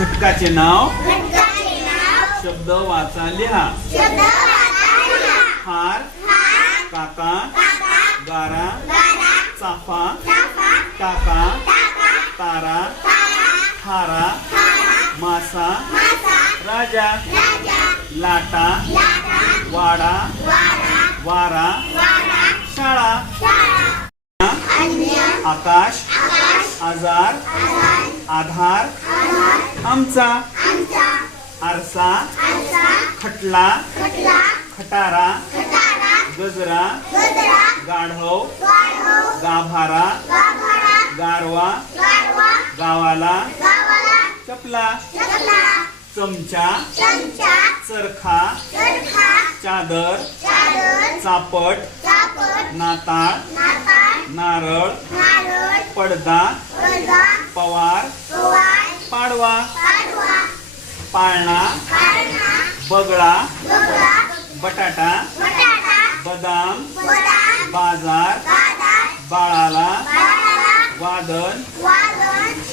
घटकाचे नाव? शब्द वाचा लिहा. हार काका गारा चाफा काका टाका तारा हारा मासा राजा लाटा वाडा वारा शाळा आकाश आजार. आधार आमचा आमचा आरसा खटला खटला खटारा खटारा गजरा गजरा गाढव गाढव गाभारा गाभारा गारवा गावाला गावाला चपला चपला चमचा चमचा चरखा चादर चादर चापट चापट नाताळ नारळ पडदा पोवार पाडवा. पाळणा. बगळा बटाटा. बदाम. बाजार. बाळाला. वादन.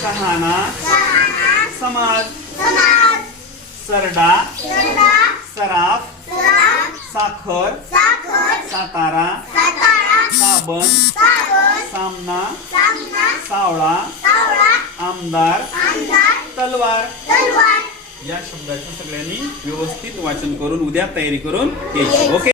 शहाणा. समाज. सरडा. सराफ. साखर. सातारा. साबण. सामना. सावळा. आमदार. तलवार. या शब्दाचं सगळ्यांनी व्यवस्थित वाचन करून उद्या तयारी करून यायची ओके?